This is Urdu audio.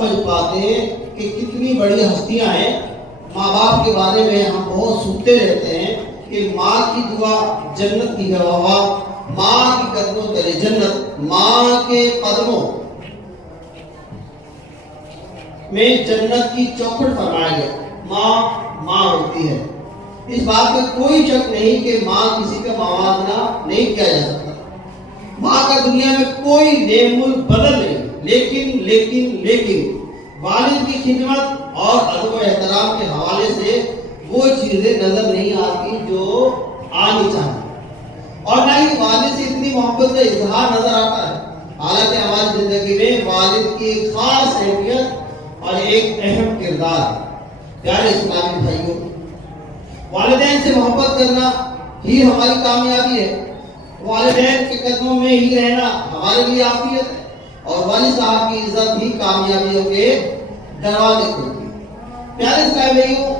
سمجھ پاتے کہ کتنی بڑی ہستیاں ہیں. ماں باپ کے بارے میں ہم بہت سنتے رہتے ہیں کہ ماں کی دعا جنت کی گواہ، ماں کی قدموں تلے جنت، ماں کے قدموں میں جنت کی چوکھٹ فرمایا گیا. ماں ہوتی ہے. اس بات میں کوئی شک نہیں کہ ماں کسی کا موازنہ نہیں کیا جا سکتا. ماں کا دنیا میں کوئی نعم البدل نہیں. لیکن والد کی خدمت اور ادب و احترام کے حوالے سے وہ چیزیں نظر نہیں آتی جو آنی چاہیے، اور نہ ہی والد سے اتنی محبت کا اظہار نظر آتا ہے. حالانکہ ہماری زندگی میں والد کی ایک خاص اہمیت اور ایک اہم کردار ہے. پیارے اسلامی بھائیوں، والدین سے محبت کرنا ہی ہماری کامیابی ہے. والدین کے قدموں میں ہی رہنا ہمارے لیے عافیت ہے، اور والد صاحب کی عزت ہی کامیابیوں کے دروازے کھولتی ہے. پیارے اسلامی بھائیوں،